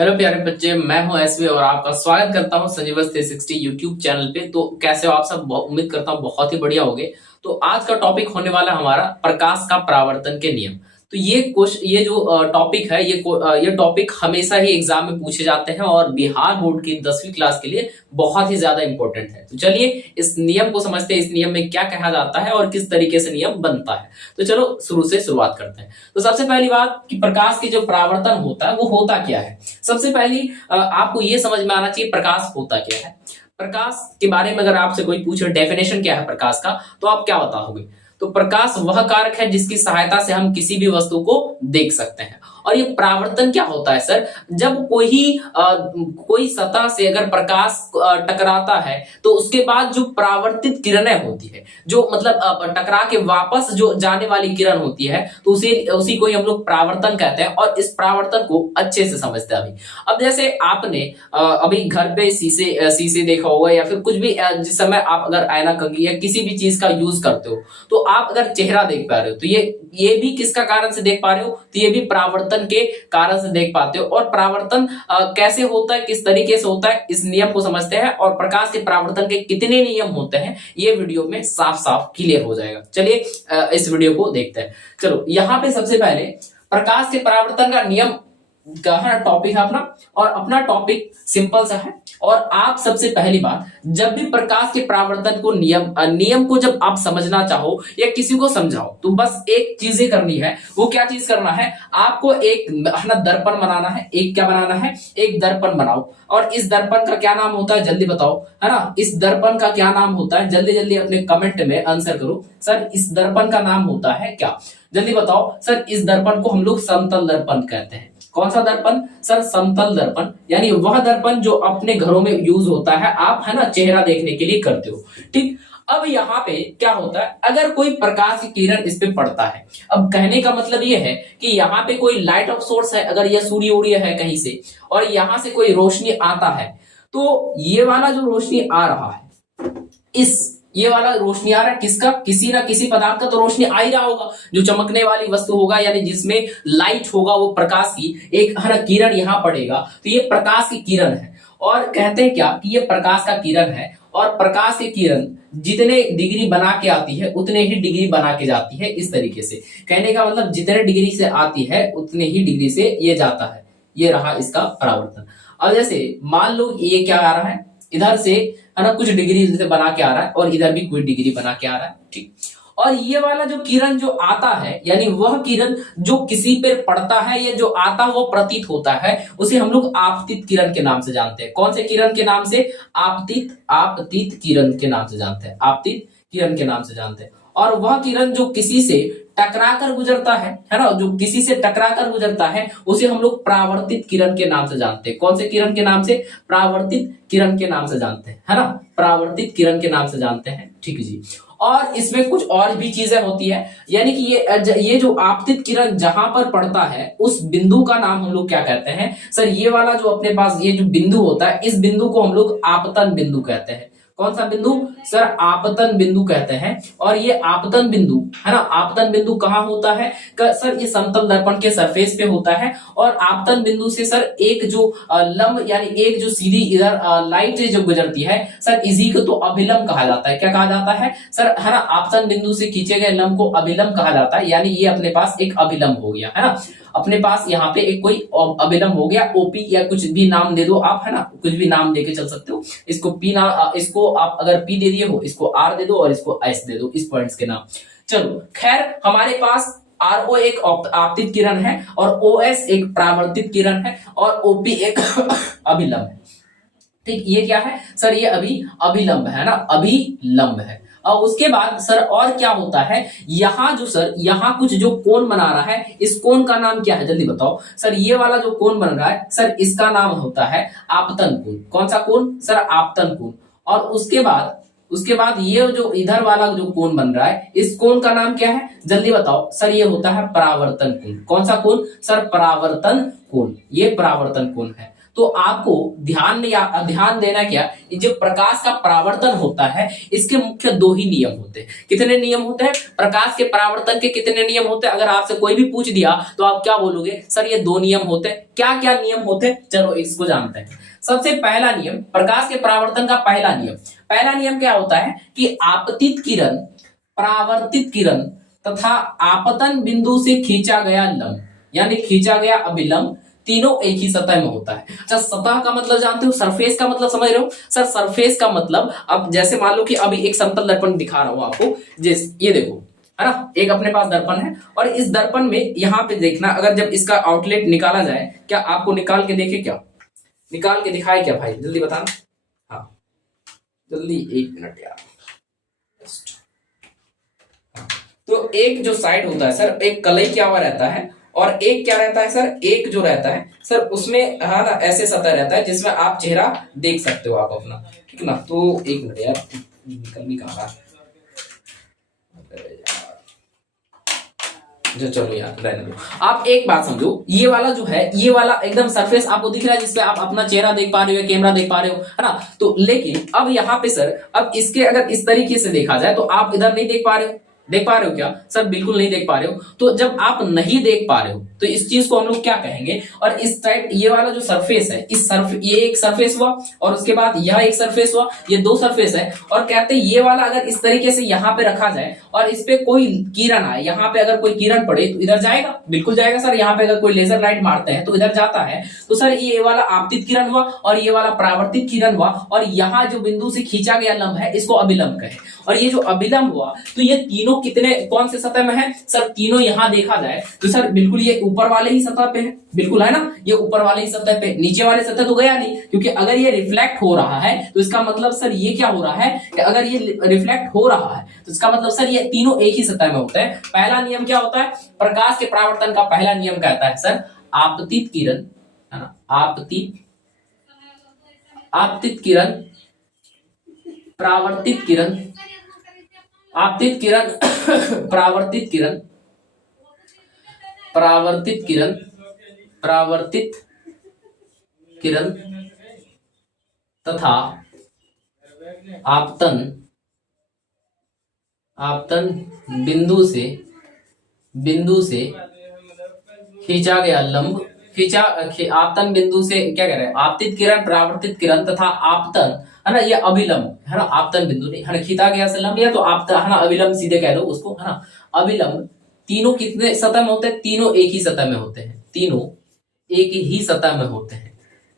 Hello प्यारे बच्चे, मैं हूं एसवी और आपका स्वागत करता हूं संजीवस 360 यूट्यूब चैनल पे। तो कैसे हो आप सब? उम्मीद करता हूं बहुत ही बढ़िया होगे। तो आज का टॉपिक होने वाला हमारा प्रकाश का परावर्तन के नियम। तो ये जो टॉपिक है ये टॉपिक हमेशा ही एग्जाम में पूछे जाते हैं और बिहार बोर्ड की 10वीं क्लास के लिए बहुत ही ज्यादा इंपॉर्टेंट है। तो चलिए इस नियम को समझते हैं, इस नियम में क्या कहा जाता है और किस तरीके से नियम बनता है। तो चलो शुरू से शुरुआत करते हैं। तो सबसे पहली बात कि प्रकाश की जो परावर्तन होता है वो होता क्या है। सबसे पहली आपको ये समझ में आना चाहिए प्रकाश होता क्या है। प्रकाश के बारे में अगर आपसे कोई पूछे डेफिनेशन क्या है प्रकाश का, तो आप क्या बताओगे? तो प्रकाश वह कारक है जिसकी सहायता से हम किसी भी वस्तु को देख सकते हैं। और ये परावर्तन क्या होता है सर? जब कोई सतह से अगर प्रकाश टकराता है तो उसके बाद जो परावर्तित किरणें होती है, जो मतलब टकरा के वापस जो जाने वाली किरण होती है, तो उसी को ही हम लोग परावर्तन कहते हैं। और इस परावर्तन को अच्छे से समझते हैं अभी। अब जैसे आपने अभी घर पे शीशे देखा होगा या फिर कुछ भी जिस समय आप अगर आईना कंघी या किसी भी चीज का यूज करते हो, तो आप अगर चेहरा देख पा रहे हो तो ये भी किसका कारण से देख पा रहे हो? तो ये भी परावर्तन के कारण से देख पाते हो। और परावर्तन कैसे होता है, किस तरीके से होता है, इस नियम को समझते हैं। और प्रकाश के परावर्तन के कितने नियम होते हैं ये वीडियो में साफ साफ क्लियर हो जाएगा। चलिए इस वीडियो को देखते हैं। चलो यहाँ पे सबसे पहले प्रकाश के परावर्तन का नियम का है टॉपिक है अपना, और अपना टॉपिक सिंपल सा है। और आप सबसे पहली बात, जब भी प्रकाश के परावर्तन को नियम को जब आप समझना चाहो या किसी को समझाओ, तो बस एक चीजें करनी है। वो क्या चीज करना है? आपको एक है ना दर्पण बनाना है। एक क्या बनाना है? एक दर्पण बनाओ। और इस दर्पण का क्या नाम होता है जल्दी बताओ, है ना? इस दर्पण का क्या नाम होता है? जल्दी जल्दी अपने कमेंट में आंसर करो। सर इस दर्पण का नाम होता है क्या? जल्दी बताओ। सर इस दर्पण को हम लोग समतल दर्पण कहते हैं। कौन सा दर्पण? सर समतल दर्पण, यानी वह दर्पण जो अपने घरों में यूज होता है, आप है ना चेहरा देखने के लिए करते हो। ठीक। अब यहाँ पे क्या होता है, अगर कोई प्रकाश की किरण इस पे पड़ता है, अब कहने का मतलब ये है कि यहाँ पे कोई लाइट ऑफ सोर्स है, अगर यह सूर्य उड़ीय है कहीं से और यहाँ से कोई रोशनी आता है, तो ये वाला जो रोशनी आ रहा है, ये वाला रोशनी आ रहा है किसका? किसी ना किसी पदार्थ का तो रोशनी आ ही रहा होगा, जो चमकने वाली वस्तु होगा, यानी जिसमें लाइट होगा, वो प्रकाश की एक है ना किरण यहां पड़ेगा, तो ये प्रकाश की किरण है। और कहते हैं क्या कि ये प्रकाश का किरण है। और प्रकाश की किरण जितने डिग्री बना के आती है उतने ही डिग्री बना के जाती है। इस तरीके से कहने का मतलब जितने डिग्री से आती है उतने ही डिग्री से ये जाता है। ये रहा इसका परावर्तन। अब जैसे मान लो ये क्या आ रहा है, इधर से है ना कुछ डिग्री से बना के आ रहा है और इधर भी कुछ डिग्री बना के आ रहा है। ठीक। और ये वाला जो किरण जो आता है, यानी वह किरण जो किसी पर पड़ता है या जो आता वो प्रतीत होता है, उसे हम लोग आपतित किरण के नाम से जानते हैं। कौन से किरण के नाम से? आपतित किरण के नाम से जानते हैं। आपतित किरण के नाम से जानते हैं। और वह किरण जो किसी से टकरा कर गुजरता है ना, जो किसी से टकरा कर गुजरता है, उसे हम लोग परावर्तित किरण के नाम से जानते हैं। कौन से किरण के नाम से? परावर्तित किरण के नाम से जानते हैं, है ना? परावर्तित किरण के नाम से जानते हैं। ठीक जी। और इसमें कुछ और भी चीजें होती है, यानी कि ये जो आपतित किरण जहां पर पड़ता है उस बिंदु का नाम हम लोग क्या कहते हैं? सर ये वाला जो अपने पास ये जो बिंदु होता है, इस बिंदु को हम लोग आपतन बिंदु कहते हैं। कौन सा बिंदु? सर आपतन बिंदु कहते हैं। और ये आपतन बिंदु है ना, आपतन बिंदु कहाँ होता है? सर ये समतल दर्पण के सरफेस पे होता है। और आपतन बिंदु से सर एक जो लंब यानी एक जो सीधी इधर लाइट जो गुजरती है, सर इसी को तो अभिलंब कहा जाता है। क्या कहा जाता है सर? है ना, आपतन बिंदु से खींचे गए लंब को अभिलंब कहा जाता है। यानी ये अपने पास एक अभिलंब हो गया, है ना? अपने पास यहाँ पे एक कोई अभिलंब हो गया, ओपी या कुछ भी नाम दे दो आप, है ना? कुछ भी नाम देके चल सकते हो। इसको पी ना, इसको आप अगर पी दे दिए हो, इसको आर दे दो और इसको एस दे दो, इस पॉइंट्स के नाम। चलो खैर, हमारे पास आरओ एक आपतित किरण है और ओएस एक परावर्तित किरण है और ओपी एक अभिलंब है। ठीक। ये क्या है सर? ये अभिलंब है ना, अभिलंब है। और उसके बाद सर और क्या होता है? यहाँ जो सर यहाँ कुछ जो कोण बना रहा है, इस कोण का नाम क्या है? जल्दी बताओ। सर ये वाला जो कोण बन रहा है, सर इसका नाम होता है आपतन कोण। कौन सा कोण? सर आपतन कोण। और उसके बाद ये जो इधर वाला जो कोण बन रहा है, इस कोण का नाम क्या है? जल्दी बताओ। सर ये होता है परावर्तन कोण। कौन सा कोण? सर परावर्तन कोण। ये परावर्तन कोण है। तो आपको ध्यान देना क्या, जो प्रकाश का परावर्तन होता है इसके मुख्य दो ही नियम होते हैं। कितने नियम होते हैं? प्रकाश के परावर्तन के कितने नियम होते हैं? अगर आपसे कोई भी पूछ दिया तो आप क्या बोलोगे? सर ये दो नियम होते हैं। क्या क्या नियम होते हैं? चलो इसको जानते हैं। सबसे पहला नियम, प्रकाश के परावर्तन का पहला नियम क्या होता है कि आपतित किरण, परावर्तित किरण तथा आपतन बिंदु से खींचा गया लंब यानी खींचा गया अभिलंब तीनों एक ही सतह में होता है। अच्छा, सतह का मतलब जानते हो? सरफेस का मतलब समझ रहे हो? सर सरफेस का मतलब, अब जैसे मान लो कि अभी एक समतल दर्पण दिखा रहा हूं आपको, ये देखो, है ना, एक अपने पास दर्पण है और इस दर्पण में यहां पे देखना, अगर जब इसका आउटलेट निकाला जाए, क्या आपको निकाल के देखे, क्या निकाल के दिखाए क्या भाई? जल्दी बताना। हाँ जल्दी, 1 मिनट यार। तो एक जो साइड होता है सर, एक कलई क्या हुआ रहता है और एक क्या रहता है सर, एक जो रहता है सर उसमें, है ना, ऐसे सतह रहता है जिसमें आप चेहरा देख सकते हो आप अपना, ठीक ना। तो 1 मिनट यार, निकल भी कहाँ रहा, जो चलो यार रहने दो। आप एक बात समझो, ये वाला जो है, ये वाला एकदम सरफेस आपको दिख रहा है जिसपे आप अपना चेहरा देख पा रहे हो या कैमरा देख पा रहे हो, है ना। तो लेकिन अब यहाँ पे सर, अब इसके अगर इस तरीके से देखा जाए तो आप इधर नहीं देख पा रहे हो। देख पा रहे हो क्या सर? बिल्कुल नहीं देख पा रहे हो। तो जब आप नहीं देख पा रहे हो तो इस चीज को हम लोग क्या कहेंगे? और इस टाइप, ये वाला जो सरफेस है, ये एक सरफेस हुआ और उसके बाद यह एक सरफेस हुआ, ये दो सरफेस है। और कहते हैं ये वाला अगर इस तरीके से यहाँ पे रखा जाए और इस पे कोई किरण आए, यहाँ पे अगर कोई किरण पड़े तो इधर जाएगा? बिल्कुल जाएगा सर। यहाँ पे अगर कोई लेजर लाइट मारते हैं तो इधर जाता है। तो सर ये वाला आपतित किरण हुआ और ये वाला परावर्तित किरण हुआ, और यहाँ जो बिंदु से खींचा गया लंब है इसको अभिलंब कहे। और ये जो अभिलंब हुआ, तो ये तीनों कितने, कौन से सतह में है सर? तीनों यहाँ देखा जाए तो सर बिल्कुल ये ऊपर वाले ही सतह पे है, बिल्कुल, है ना, ये ऊपर वाले ही सतह पे, नीचे वाले सतह तो गया नहीं, क्योंकि अगर ये रिफ्लेक्ट हो रहा है तो इसका मतलब सर ये क्या हो रहा है कि अगर ये रिफ्लेक्ट हो रहा है तो इसका मतलब सर ये तीनों एक ही सतह में होते हैं। पहला नियम क्या होता है? प्रकाश के परावर्तन का पहला नियम कहता है सर, आपतित किरण, है ना, आपतित किरण, परावर्तित किरण, आपतित किरण परावर्तित किरण, परावर्तित किरण, परावर्तित किरण तथा आपतन बिंदु से खींचा गया लंब, आपतन बिंदु से क्या कह रहे हैं? आपतित किरण, परावर्तित किरण तथा आपतन, है ना, ये अभिलंब, है ना, आपतन बिंदु नहीं, है ना, खींचा गया से लंब, या तो आपतन, है ना, अभिलंब सीधे कह दो उसको, है ना, अभिलंब। तीनों कितने सतह में होते हैं? तीनों एक ही सतह में होते हैं, तीनों एक ही सतह में होते हैं,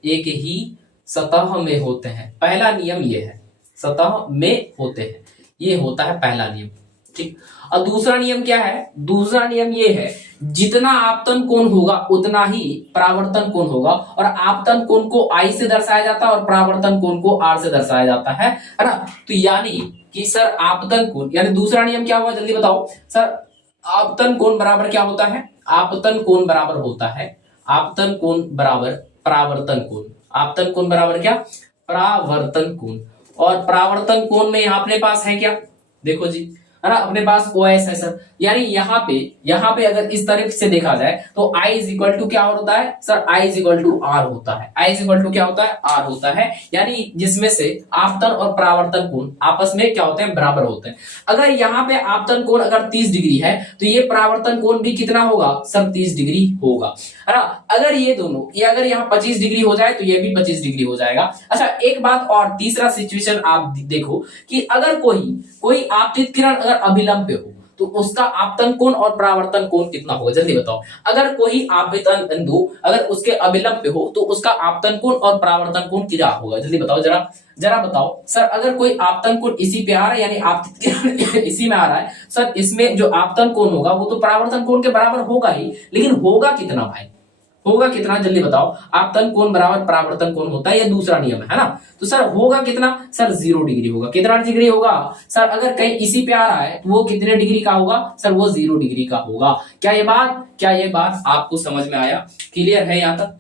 एक ही सतह में होते हैं। पहला नियम ये है, सतह में होते हैं, ये होता है पहला नियम, ठीक। और दूसरा नियम क्या है? दूसरा नियम ये है, जितना आपतन कोण होगा उतना ही परावर्तन कोण होगा, और आपतन कोण को I से दर्शाया जाता है और परावर्तन कोण को R से दर्शाया जाता है ना। तो यानी कि सर आपतन कोण, यानी दूसरा नियम क्या हुआ, जल्दी बताओ सर? आपतन कोण बराबर क्या होता है? आपतन कोण बराबर होता है, आपतन कोण बराबर परावर्तन कोण, आपतन कोण बराबर क्या? परावर्तन कोण। और परावर्तन कोण में अपने पास है क्या? देखो जी, है ना, अपने पास OS है सर। यानी यहाँ पे अगर इस तरह से देखा जाए तो I इज इक्वल टू क्या होता है sir? I is equal to R होता है, I इज इक्वल टू क्या होता है? R होता है। यानी जिसमें से आपतन और परावर्तन कोण आपस में क्या होते हैं? बराबर होते हैं। अगर यहाँ पे आपतन कोण अगर 30 डिग्री है तो ये परावर्तन कोण भी कितना होगा सर? 30 डिग्री होगा, है ना। अगर ये दोनों, ये अगर यहाँ 25 डिग्री हो जाए तो ये भी 25 डिग्री हो जाएगा। अच्छा, एक बात और, तीसरा सिचुएशन आप देखो कि अगर कोई आपतित किरण अगर अभिलंब पे हो तो उसका आपतन कोण और परावर्तन कोण कितना होगा? जल्दी बताओ। अगर कोई आपतन बिंदु अगर उसके अभिलंब पे हो तो उसका आपतन कोण और परावर्तन कोण क्या होगा? जल्दी बताओ, जरा बताओ सर। अगर कोई आपतन कोण इसी पे आ रहा है, यानी आपतित किरण इसी में आ रहा है सर, इसमें जो आपतन कोण होगा वो तो परावर्तन कोण के बराबर होगा ही, लेकिन होगा कितना भाई? होगा कितना? जल्दी बताओ। आपतन कोण बराबर परावर्तन कोण होता है, ये दूसरा नियम है ना। तो सर होगा कितना सर? 0 डिग्री होगा। कितना डिग्री होगा सर? अगर कहीं इसी पे आ रहा है तो वो कितने डिग्री का होगा सर? वो 0 डिग्री का होगा। क्या ये बात आपको समझ में आया? क्लियर है यहाँ तक?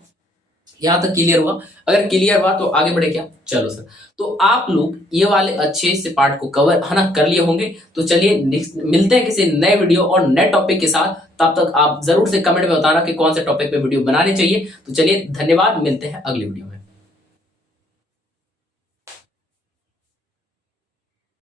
यहाँ तक क्लियर हुआ? अगर क्लियर हुआ तो आगे बढ़े क्या? चलो सर, तो आप लोग ये वाले अच्छे से पार्ट को कवर, है ना, कर लिए होंगे। तो चलिए मिलते हैं किसी नए वीडियो और नए टॉपिक के साथ। तब तक आप जरूर से कमेंट में बताना कि कौन से टॉपिक पे वीडियो बनानी चाहिए। तो चलिए, धन्यवाद, मिलते हैं अगली वीडियो में।